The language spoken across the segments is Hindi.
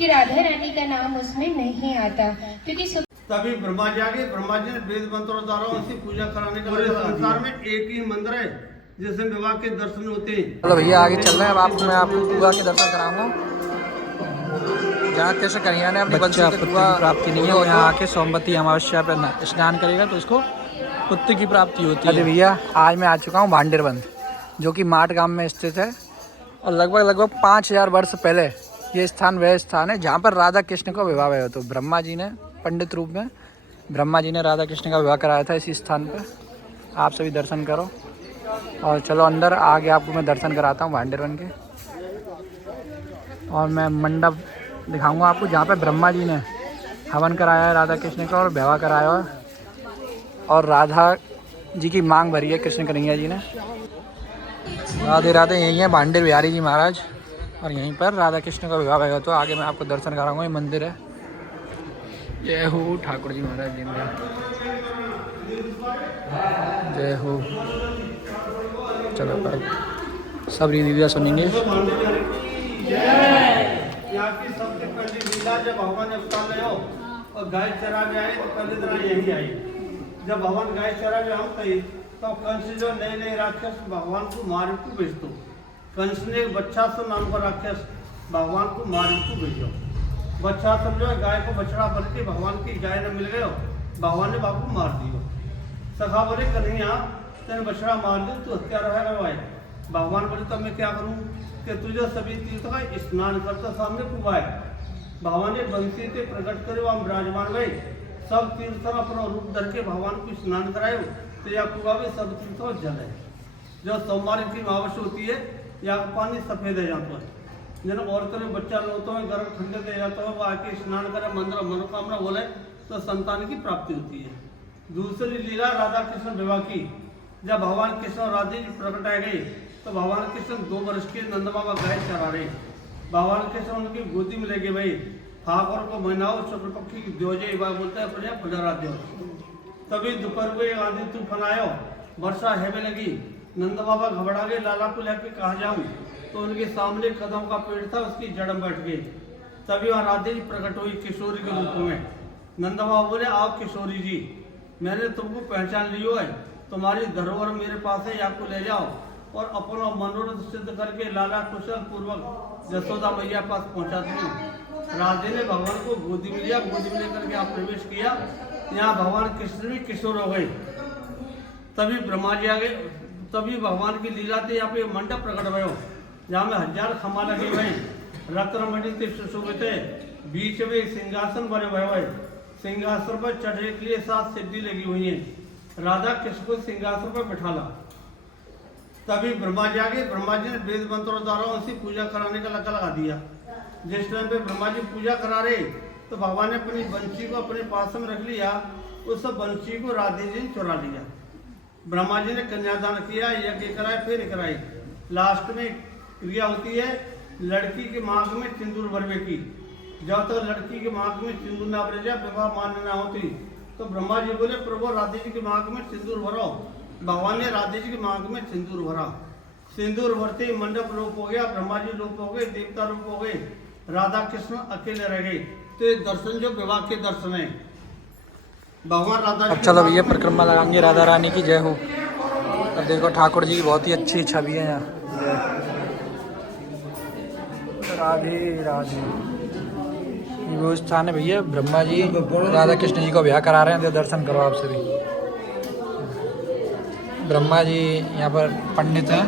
कि राधा रानी का नाम उसमें नहीं आता, क्योंकि तभी ब्रह्मा जी आ गए। ब्रह्मा जी ने वेद मंत्रों द्वारा उनकी पूजा कराने का, पूरे संसार में एक ही मंदिर है जिसमें विवाह के दर्शन होते हैं। चलो भैया आगे चल रहे हैं। अब मैं आपको कुआ के दर्शन कराऊंगा, जहाँ कृष्ण कन्हैया ने अपनी बंसी से कुआ प्राप्ति नहीं है, वो यहाँ आके सोमवती अमावस्या पर स्नान करेगा तो उसको पुत्र की प्राप्ति होती है। भैया आज मैं आ चुका हूँ भांडेरबंद, जो कि माट गांव में स्थित है, और लगभग 5000 वर्ष पहले ये स्थान वह स्थान है जहाँ पर राधा कृष्ण का विवाह हुआ। तो ब्रह्मा जी ने पंडित रूप में ब्रह्मा जी ने राधा कृष्ण का विवाह कराया था इसी स्थान पर। आप सभी दर्शन करो और चलो अंदर आगे आपको मैं दर्शन कराता हूँ भांडेरबंद के, और मैं मंडप दिखाऊंगा आपको जहाँ पे ब्रह्मा जी ने हवन कराया है राधा कृष्ण का और विवाह कराया है, और राधा जी की मांग भरी है कृष्ण कन्हैया जी ने। राधे राधे। यही है भांडेर बिहारी जी महाराज, और यहीं पर राधा कृष्ण का विवाह हुआ। तो आगे मैं आपको दर्शन कराऊंगा। ये मंदिर है। जय हो ठाकुर जी महाराज जी, जय हो। चलो सब रीति रिवाज सुनेंगे। यहाँ की सबसे पहली लीला जब भगवान ने अवतार ले हो और गाय चरा में आए तो पहले तरह यही आई। जब भगवान गाय चरा में हम थे तो कंस जो नए नए राक्षस भगवान को मार को भेज दो। कंस ने बच्चा सो नाम का राक्षस भगवान को मार को भेजो। बच्चा सब जो है गाय को बछड़ा बन के भगवान की गाय न मिल गए, भगवान ने बापू मार दियो। सखा बोले कन्हैया तेने बछड़ा मार दियो, तू हत्या रहेगा भाई। भगवान बोले तब मैं क्या करूं कि तुझे सभी तीर्थ का स्नान करता सामने कुआए। भगवान ने बंसी से प्रकट करे वहाँ विराजमान गए, सब तीर्थ अपना रूप धर के भगवान को स्नान कराए। तो यह कुआ में सब तीर्थ का जल है। जो सोमवार की अमावस होती है यहाँ का पानी सफेद है। यहाँ पर जन औरतों में बच्चा रोता है, गर्म ठंडे दे जाता है, वो आके स्नान करे, मंत्र मनोकामना बोले तो संतान की प्राप्ति होती है। दूसरी लीला राधा कृष्ण विवाह की। जब भगवान कृष्ण और राधे जी प्रकट आ गए तो भगवान कृष्ण 2 वर्ष के नंद बाबा गाय चरा रहे। भगवान कृष्ण उनकी गोदी में लेके भाई फाकर को मनाओ शुक्ल पक्षी की द्योजे बोलता है प्रजा फुलराध्यो। तभी दोपहर को एक आंधी तूफान आयो, वर्षा हेवे लगी। नंद बाबा घबरा गए, लाला को लेके कहा जाऊं तो उनके सामने कदम का पेड़ था, उसकी जड़ में बैठ गए। तभी वहाँ राधे जी प्रकट हुई किशोरी के रूप में। नंद बाबा बोले आओ किशोरी जी, मैंने तुमको पहचान लियो है, तुम्हारी धरोहर मेरे पास है, आपको ले जाओ और अपना मनोरथ सिद्ध करके लाला कुशल पूर्वक यशोदा मैया पास पहुंचा दूँ। राधे ने भगवान को गोदी में लिया, गोदी में लेकर के आप प्रवेश किया। यहाँ भगवान कृष्ण भी किशोर हो गए। तभी ब्रह्मा जी आ गए। तभी भगवान की लीला थी। यहाँ पे मंडप प्रकट हुए हो, जहाँ में 1000 खम्भा लगे हुए, रत्नमणि से सुशोभित है, बीच में सिंहासन बने हुए हुए। सिंहासन पर चढ़ने के लिए 7 सिद्धि लगी हुई है। राधा कृष्ण को सिंहासन पर बिठाला। तभी ब्रह्मा जी आ गए। ब्रह्मा जी ने वेद मंत्रों द्वारा उनकी पूजा कराने का लगा लगा दिया। जिस टाइम पे ब्रह्मा जी पूजा करा रहे तो भगवान ने अपनी बंसी को अपने पास में रख लिया। उस बंसी को राधे जी ने चुरा लिया। ब्रह्मा जी ने कन्यादान किया, यज्ञ कराए, फिर कराई। लास्ट में क्रिया होती है लड़की के मांग में सिंदूर भरवे की। जब तक लड़की के मांग में सिंदूर ना भरे जाए विवाह मान्य ना होती। तो ब्रह्मा जी बोले प्रभु राधे जी की मांग में सिंदूर भरो। भगवान ने राधे जी की मांग में सिंदूर भरा। सिंदूर भरते ही मंडप रूप हो गया, ब्रह्मा जी रूप हो गए, देवता रूप हो गए, राधा कृष्ण अकेले रह गए। तो ये दर्शन जो विवाह के दर्शन है भगवान राधा। अब चलो भैया परिक्रमा लगाएंगे राधा रानी की। जय हो। अब देखो ठाकुर जी की बहुत ही अच्छी छवि है यहाँ। राधे राधे। ये वो स्थान है भैया, ब्रह्मा जी राधा कृष्ण जी को ब्याह करा रहे हैं। तो दर्शन करो आप सभी। ब्रह्मा जी यहाँ पर पंडित हैं,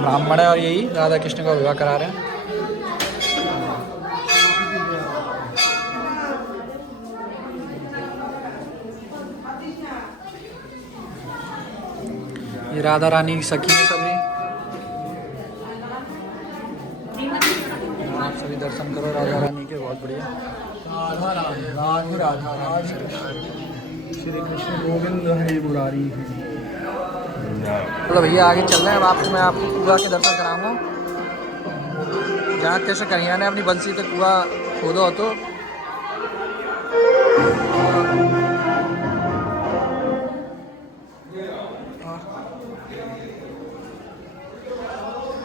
ब्राह्मण है, और यही राधा कृष्ण का विवाह करा रहे हैं। ये राधा रानी की सखी है सभी। आप सभी दर्शन करो राधा रानी के, बहुत बढ़िया। राधा राधे राधे राधा राधे श्री कृष्ण गोविंद हरि मुरारी। चलो भैया आगे चल रहे हैं। अब मैं आपको कुआ के दर्शन कराऊंगा, जहाँ कृष्ण कन्हैया ने अपनी बंसी से कुआ खोदो तो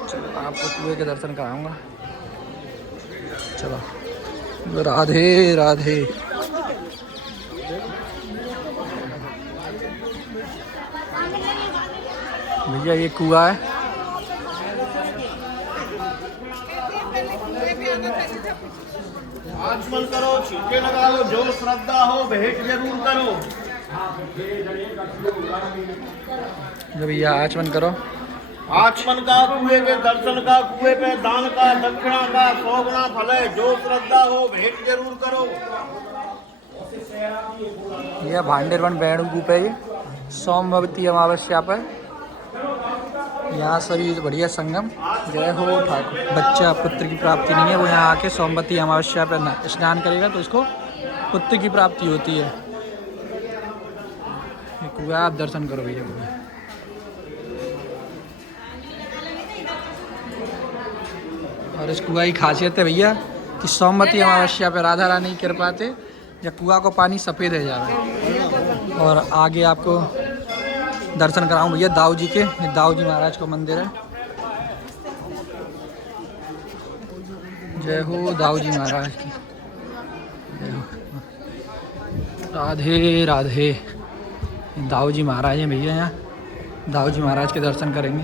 चलो आपको कुएं के दर्शन कराऊंगा। चलो। राधे राधे। भैया ये कुआं है। आचमन करो, छींटे लगा लो, जो श्रद्धा हो भेंट जरूर करो। जो भैया आचमन करो। आचमन का कुएं के दर्शन का, कुएं पे दान का, दक्षिणा का 100 गुना फल है। जो श्रद्धा हो भेंट जरूर करो। यह भांडेरवन बेणुकूप है। ये सोमवती अमावस्या पर यहाँ सभी बढ़िया संगम। जय हो ठाकुर। बच्चा पुत्र की प्राप्ति नहीं है, वो यहाँ आके सोमवती अमावस्या पर स्नान करेगा तो उसको पुत्र की प्राप्ति होती है। कुआं आप दर्शन करो भैया। और इस कुआं की खासियत है भैया कि सोमवती अमावस्या पर राधा रानी की कृपा से जब कुआं को पानी सफ़ेद है जावे। और आगे आपको दर्शन कराऊं भैया दाऊ जी के। ये दाऊ जी महाराज को मंदिर है। जय हो दाऊ जी महाराज की। जय हो। राधे राधे। दाऊ जी महाराज हैं भैया। यहाँ दाऊ जी महाराज के दर्शन करेंगे।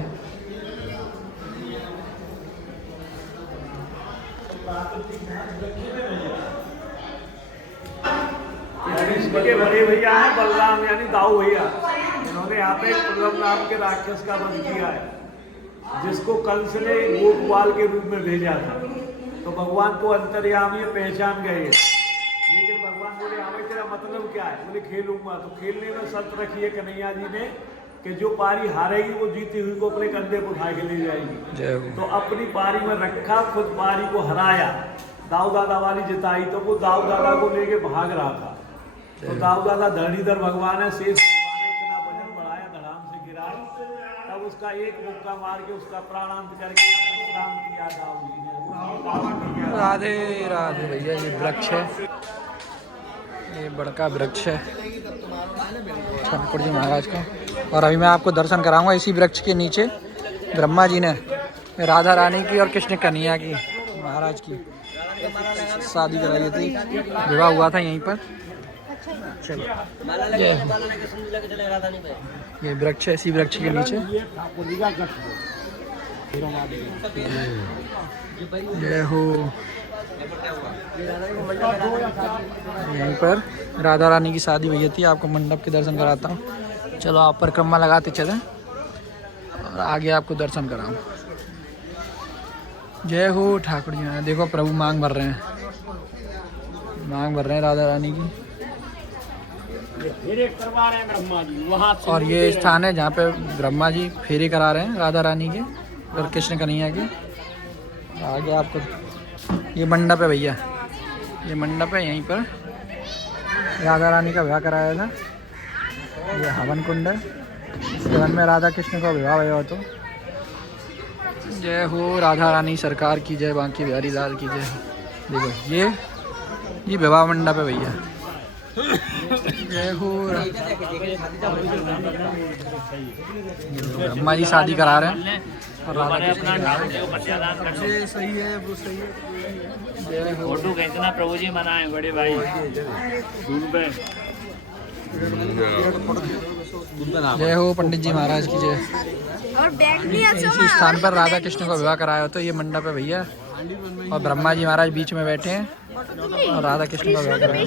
इसके बड़े भैया हैं बलराम यानी दाऊ भैया। इन्होंने यहाँ पे प्रलम्ब नाम के राक्षस का वध किया है, जिसको कंस ने गोपबाल के रूप में भेजा था। तो भगवान को अंतर्यामी पहचान गए, लेकिन भगवान बोले हमें तेरा मतलब क्या है? बोले खेलूंगा। तो खेलने में शर्त रखी है कन्हैया जी ने कि जो पारी हारेगी वो जीती हुई को अपने कंधे पर उठा के ले जाएगी। तो अपनी पारी में रखा, खुद पारी को हराया, दाऊ दादा वाली जिताई। तो वो दाऊ दादा को लेके भाग रहा था। तो दाऊ दादा धरणीधर भगवान है, शेष भगवान ने इतना वजन बढ़ाया, धड़ाम से गिराया, तब उसका एक मुक्का मार के उसका प्राणांत करके विश्राम किया दाऊ जी ने। राधे राधे भैया। ये वृक्ष है, ये बड़का वृक्ष है ठाकुर जी महाराज का। और अभी मैं आपको दर्शन कराऊंगा इसी वृक्ष के नीचे ब्रह्मा जी ने राधा रानी की और कृष्ण कन्हैया की महाराज की शादी कराई थी। विवाह हुआ था यहीं पर। चलो ये वृक्ष है, इसी वृक्ष के नीचे। जय हो। यहीं पर राधा रानी की शादी हुई थी। आपको मंडप के दर्शन कराता हूँ। चलो आप परिक्रमा लगाते चलें और आगे आपको दर्शन कराऊँ। जय हो ठाकुर जी। देखो प्रभु मांग भर रहे हैं, मांग भर रहे हैं राधा रानी की। फेरे करवा रहे हैं ब्रह्मा जी वहाँ से। और ये स्थान है जहाँ पे ब्रह्मा जी फेरे करा रहे हैं राधा रानी के और कृष्ण कन्हैया के। आगे आपको ये मंडप है भैया, ये मंडप है। यहीं पर राधा रानी का विवाह कराया था। ये हवन कुंड है, इस हवन में राधा कृष्ण का विवाह हुआ। तो जय हो राधा रानी सरकार की जय, बांकी बिहारी लाल की जय। देखो ये विवाह मंडप है भैया। जय हो। ब्रह्मा जी शादी करा रहे हैं और राधा कृष्ण सही है, वो सही है। जय हो। फोटो खींचना प्रभु जी मनाए बड़े भाई। जय हो पंडित जी महाराज की जय। इसी स्थान पर राधा कृष्ण का विवाह कराया हो। तो ये मंडप है भैया और ब्रह्मा जी महाराज बीच में बैठे हैं और राधा कृष्ण का विवाह कराया।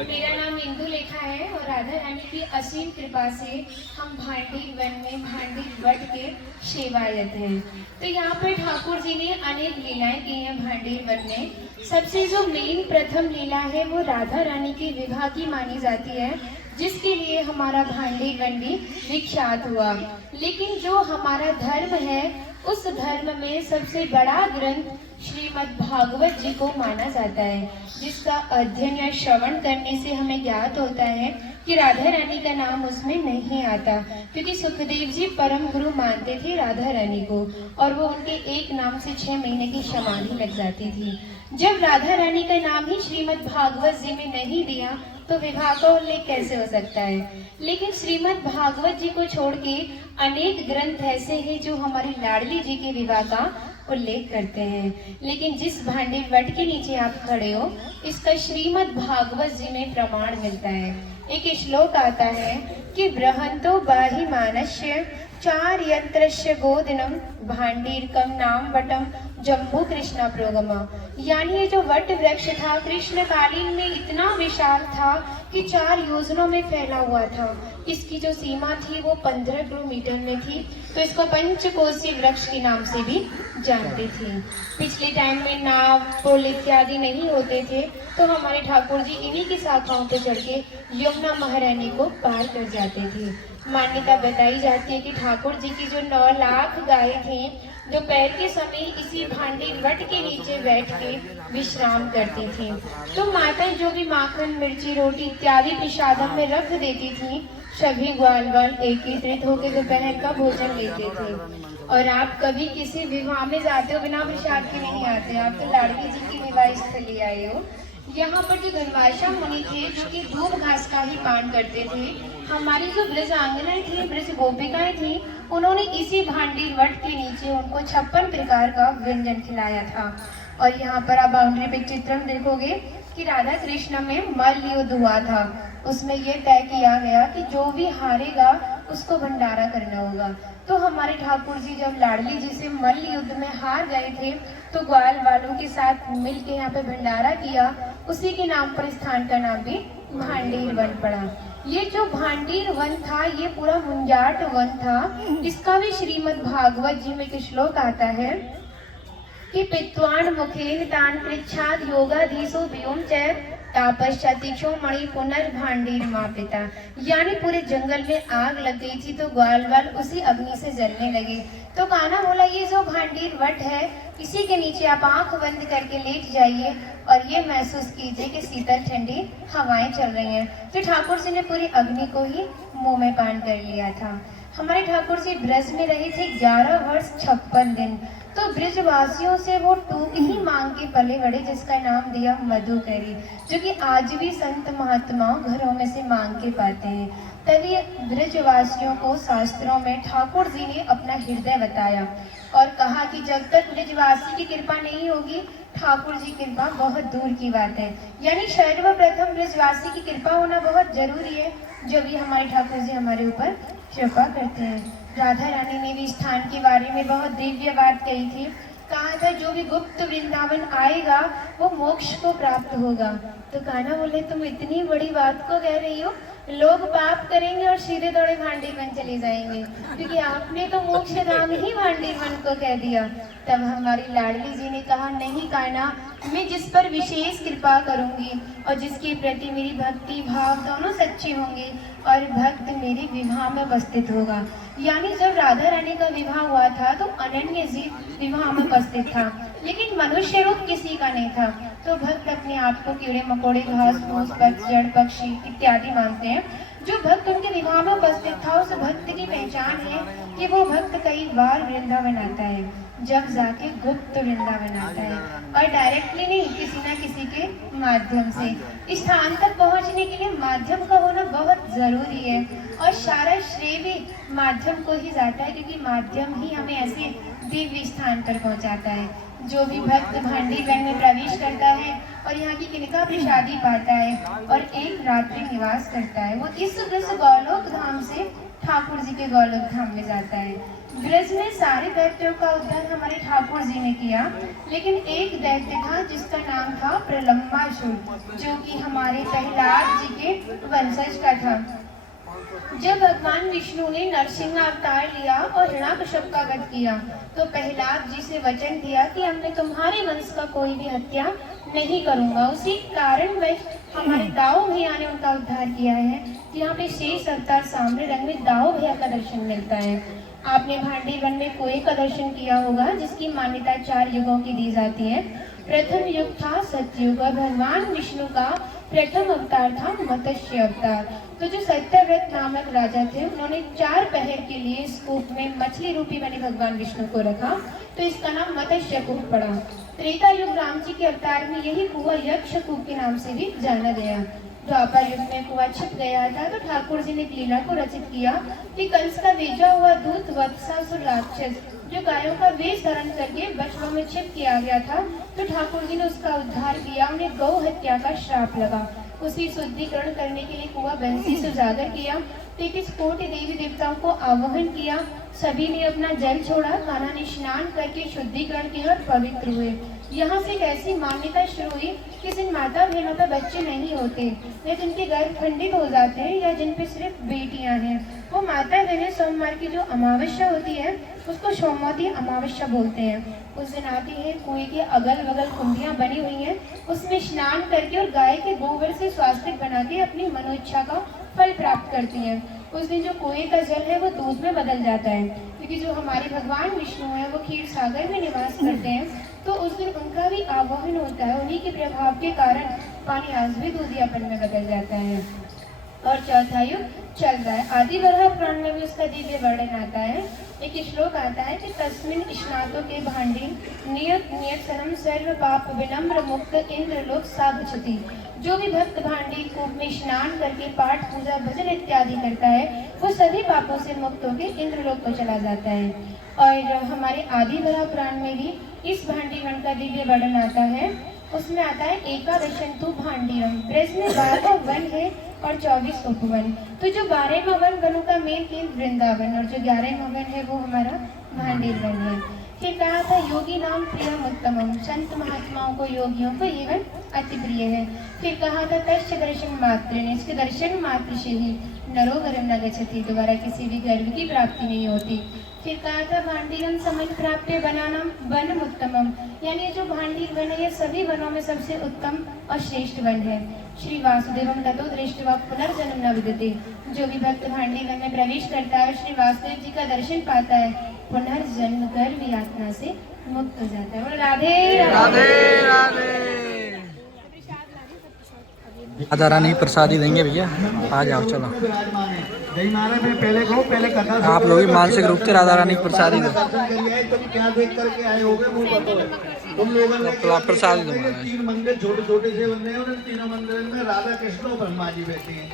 मेरा नाम इंदु लेखा है और राधा रानी की असीम कृपा से हम भांडीर वन में भांडीर वट के सेवायत हैं। तो यहाँ पर ठाकुर जी ने अनेक लीलाएं की हैं भांडीर वन में। सबसे जो मेन प्रथम लीला है वो राधा रानी के विवाह की मानी जाती है, जिसके लिए हमारा भांडीर वन भी विख्यात हुआ। लेकिन जो हमारा धर्म है उस धर्म में सबसे बड़ा ग्रंथ श्रीमद् भागवत जी को माना जाता है, जिसका अध्ययन या श्रवण करने से हमें ज्ञात होता है कि राधा रानी का नाम उसमें नहीं आता, क्योंकि सुखदेव जी परम गुरु मानते थे राधा रानी को और वो उनके एक नाम से 6 महीने की समाधि लग जाती थी। जब राधा रानी का नाम ही श्रीमद् भागवत जी में नहीं दिया तो विवाह का उल्लेख कैसे हो सकता है। लेकिन श्रीमद् भागवत जी को छोड़ के अनेक ग्रंथ ऐसे हैं जो हमारी लाडली जी के विवाह का उल्लेख करते हैं। लेकिन जिस भांडीर वट के नीचे आप खड़े हो, इसका श्रीमद् भागवत जी में प्रमाण मिलता है। एक श्लोक आता है कि बृहंतो बाहि मानस्य चार यंत्रस्य गोदिनम भांडीरकम नाम वटम जम्बू कृष्णा प्रोगमा। यानी ये जो वट वृक्ष था कृष्ण कालीन में इतना विशाल था कि 4 योजनों में फैला हुआ था। इसकी जो सीमा थी वो 15 किलोमीटर में थी, तो इसको पंचकोशी वृक्ष के नाम से भी जानते थे। पिछले टाइम में नाव पुल इत्यादि नहीं होते थे, तो हमारे ठाकुर जी इन्हीं की शाखाओं पर चढ़ के यमुना महारानी को पार कर जाते थे। मान्यता बताई जाती है कि ठाकुर जी की जो 9 लाख गायें थी, दोपहर के समय इसी भांडीर वट के नीचे बैठ के विश्राम करती थी। तो माताएं जो भी माखन मिर्ची रोटी इत्यादि प्रसादम में रख देती थी, सभी ग्वाल एकत्रित होकर दोपहर का भोजन लेते थे। और आप कभी किसी विवाह में जाते हो बिना प्रसाद के नहीं आते, आप तो लाड़की जी की विवाह स्थली आए हो। यहाँ पर जो धनवाशा मुनि थे जो कि दूब घास का ही पान करते थे, हमारी जो ब्रजांगनाएं थी, ब्रज गोपिकाएं थी, उन्होंने इसी भांडीर वट के नीचे उनको 56 प्रकार का व्यंजन खिलाया था। और यहाँ पर आप बाउंड्री पे चित्रण देखोगे कि राधा कृष्ण में मल्ल युद्ध हुआ था। उसमें ये तय किया गया कि जो भी हारेगा उसको भंडारा करना होगा। तो हमारे ठाकुर जी जब लाडली जी से मल्ल युद्ध में हार गए थे, तो ग्वाल वालों के साथ मिलके यहाँ पे भंडारा किया। उसी के नाम पर स्थान का नाम भी भांडीर वन पड़ा। ये जो भांडीर वन था ये पूरा मुंजाट वन था। इसका भी श्रीमद् भागवत जी में एक श्लोक आता है कि पित्वान मुखेन तान पृच्छाद योगाधीशो व्योम चैव तापश्चातिक्षो मणि पुनर्भांडीर मापिता। यानी पूरे जंगल में आग लग गई थी, तो ग्वाल वाल उसी अग्नि से जलने लगे। तो कान्हा बोला ये जो भांडीर वट है, इसी के नीचे आप आंख बंद करके लेट जाइए और ये महसूस कीजिए कि शीतल ठंडी हवाएं चल रही हैं। तो ठाकुर जी ने पूरी अग्नि को ही मुंह में पान कर लिया था। हमारे ठाकुर जी ब्रज में रहे थे 11 वर्ष 56 दिन। तो ब्रजवासियों से वो टूक ही मांग के पले बड़े, जिसका नाम दिया मधुकरी, जो कि आज भी संत महात्माओं घरों में से मांग के पाते हैं। तभी ब्रजवासियों को शास्त्रों में ठाकुर जी ने अपना हृदय बताया और कहा कि जब तक ब्रजवासी की कृपा नहीं होगी, ठाकुर जी की कृपा बहुत दूर की बात है। यानी सर्वप्रथम ब्रजवासी की कृपा होना बहुत जरूरी है, जो भी हमारे ठाकुर जी हमारे ऊपर कृपा करते हैं। राधा रानी ने भी स्थान के बारे में बहुत दिव्य बात कही थी। कहा था जो भी गुप्त वृंदावन आएगा वो मोक्ष को प्राप्त होगा। तो कान्हा बोले तुम इतनी बड़ी बात को कह रही हो, लोग पाप करेंगे और सीधे दौड़े भांडीर वन चले जाएंगे, क्योंकि आपने तो मोक्ष धाम ही भांडीर वन को कह दिया। तब हमारी लाडली जी ने कहा नहीं कान्हा, मैं जिस पर विशेष कृपा करूंगी और जिसके प्रति मेरी भक्ति भाव दोनों सच्चे होंगे और भक्त मेरे विवाह में उपस्थित होगा। यानी जब राधा रानी का विवाह हुआ था तो अनन्य जी विवाह में उपस्थित था, लेकिन मनुष्य रूप किसी का नहीं था। तो भक्त अपने आप को कीड़े मकोड़े घास फूस जड़ पक्षी इत्यादि मानते हैं। जो भक्त उनके विवाह में उपस्थित था उस भक्त की पहचान है कि वो भक्त कई बार वृंदावन आता है, जब जाके गुप्त वृंदावन आता है और डायरेक्टली नहीं, किसी ना किसी के माध्यम से। इस स्थान तक पहुंचने के लिए माध्यम का होना बहुत जरूरी है और सारा श्रेय भी माध्यम को ही जाता है, क्योंकि माध्यम ही हमें ऐसे दिव्य स्थान पर पहुंचाता है। जो भी भक्त भांडीर वन में प्रवेश करता है और यहाँ की किनका प्रसादी पाता है और एक रात्रि निवास करता है, वो इस गौलोक धाम से ठाकुर जी के गौलोक धाम में जाता है। ब्रज में सारे दैत्यों का उद्धार हमारे ठाकुर जी ने किया, लेकिन एक दैत्य था जिसका नाम था प्रलंबासुर, जो कि हमारे प्रहलाद जी के वंशज का था। जब भगवान विष्णु ने नरसिंह अवतार लिया और हिरण्यकश्यप का वध किया, तो प्रहलाद जी से वचन दिया कि अब मैं तुम्हारे वंश का कोई भी हत्या नहीं करूंगा। उसी कारण वह हमारे दाऊ भैया ने उनका उद्धार किया है। यहाँ पे शेष अवतार सामने रंग में दाऊ भैया का दर्शन मिलता है। आपने भांडीर वन में कुएं का दर्शन किया होगा, जिसकी मान्यता 4 युगों की दी जाती है। प्रथम युग था सतयुग और भगवान विष्णु का प्रथम अवतार था मत्स्य अवतार। तो जो सत्यव्रत नामक राजा थे, उन्होंने 4 पहर के लिए इस कूप में मछली रूपी बने भगवान विष्णु को रखा, तो इसका नाम मत्स्य कूप पड़ा। त्रेता युग राम जी के अवतार में यही कुआं यक्ष कूप के नाम से भी जाना गया। द्वापर युग में कुआं छिप गया था, तो ठाकुर जी ने लीला को रचित किया कि कंस का भेजा हुआ दूत वत्सासुर राक्षस जो गायों का वेश धारण करके बछड़ों में छिप किया गया था, तो ठाकुर जी ने उसका उद्धार किया। उन्हें गौ हत्या का श्राप लगा। उसी शुद्धिकरण करने के लिए कुआं बंसी से उजागर किया। 33 कोटि देवी देवताओं को आवाहन किया। सभी ने अपना जल छोड़ा। कान्हा ने स्नान करके शुद्धिकरण किया और पवित्र हुए। यहाँ से एक ऐसी मान्यता शुरू हुई कि जिन माता बहनों पर बच्चे नहीं होते या जिनके गर्भ खंडित हो जाते हैं या जिन पे सिर्फ बेटियां हैं, वो माता बहनें सोमवार की जो अमावस्या होती है उसको सोमवती अमावस्या बोलते हैं। उस दिन आती है, कुएं के अगल बगल कुंडियां बनी हुई हैं, उसमें स्नान करके और गाय के गोबर से स्वास्तिक बना के अपनी मनोइच्छा का फल प्राप्त करती हैं। उस दिन जो कुएं का जल है वो दूध में बदल जाता है, क्योंकि जो हमारे भगवान विष्णु है वो क्षीर सागर में निवास करते हैं, तो उस दिन उनका भी आवाहन होता है। उन्हीं के प्रभाव के कारण पानी आज भी दूधियापन में बदल जाता है। और चौथा युग चल रहा है। आदि वराह पुराण में भी उसका दिव्य वर्णन आता है। एक श्लोक आता है कि तस्मिन स्नातो के भांडी नियत नियत सरम सर्व पाप विनम्र मुक्त इंद्र लोक सागछति। जो भी भक्त भांडी कूप में स्नान करके पाठ पूजा भजन इत्यादि करता है वो सभी पापों से मुक्त होकर इंद्र लोक को चला जाता है। और हमारे आदि वराह पुराण में भी इस भांडी वन का दिव्य वर्णन आता है। उसमें आता है एकादशन तु भांडीरम। ब्रज में 12 वन है और 24 उपवन। तो जो 12वां वन वनों का मेन केंद्र वृंदावन और जो 11वां वन है वो हमारा भांडीर वन है। फिर कहा था योगी नाम प्रियम उत्तमम। संत महात्माओं को, योगियों को ये वन अति प्रिय है। फिर कहा था तस्य दर्शन मात्र ने, इसके दर्शन मात्र से ही नरो गरम न गच्छति, दोबारा किसी भी गर्व की प्राप्ति नहीं होती। फिर कहा था भांडीरम समन प्राप्य बनानम वन उत्तमम, यानी जो भांडीर वन है ये सभी वनों में सबसे उत्तम और श्रेष्ठ वन है। श्री वासुदेवम ततो दृष्टवा पुनर्जन्म न विदते। जो भी भक्त भांडीर वन में प्रवेश करता है श्री वासुदेव जी का दर्शन पाता है, पुनर्जन्म गर्भ यातना से मुक्त हो जाता है। राधे राधे राधे। राधा रानी प्रसादी देंगे भैया, आ जाओ चलो। जय महाराज में पहले कहो, पहले कथा आप लोग भी मानसिक रूप से राधा रानी की प्रसादी दो। क्या देख करके आए होगे वो बताओ। तुम लोगों ने तो आप प्रसाद दो। 3 मंदिर छोटे छोटे से बने हैं और इन तीनों मंदिरों में राधा कृष्ण और ब्रह्मा जी बैठे हैं,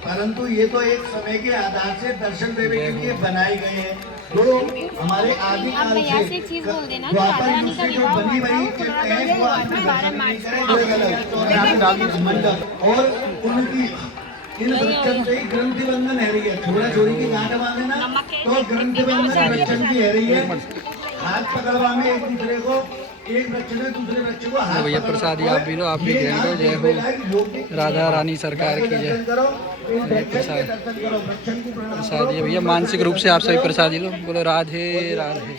परंतु ये तो एक समय के आधार से दर्शन देने के लिए बनाए गए हैं। जो हमारे आदि काल से द्वापर युग से जो बनी बनी मंडप और उनकी इन वृक्षण से ही ग्रंथि बंधन है रही है। छोड़ा छोरी की गांठ बांधे ना तो ग्रंथि बंधन वृक्षण की है रही है। हाथ पकड़वा में एक दूसरे को, एक वृक्ष में दूसरे वृक्ष को हाथ भैया प्रसादी आप भी लो, आप भी ग्रहण करो। जय हो राधा रानी सरकार की जय। प्रसादी भैया मानसिक रूप से आप सभी प्रसादी लो, बोलो राधे राधे।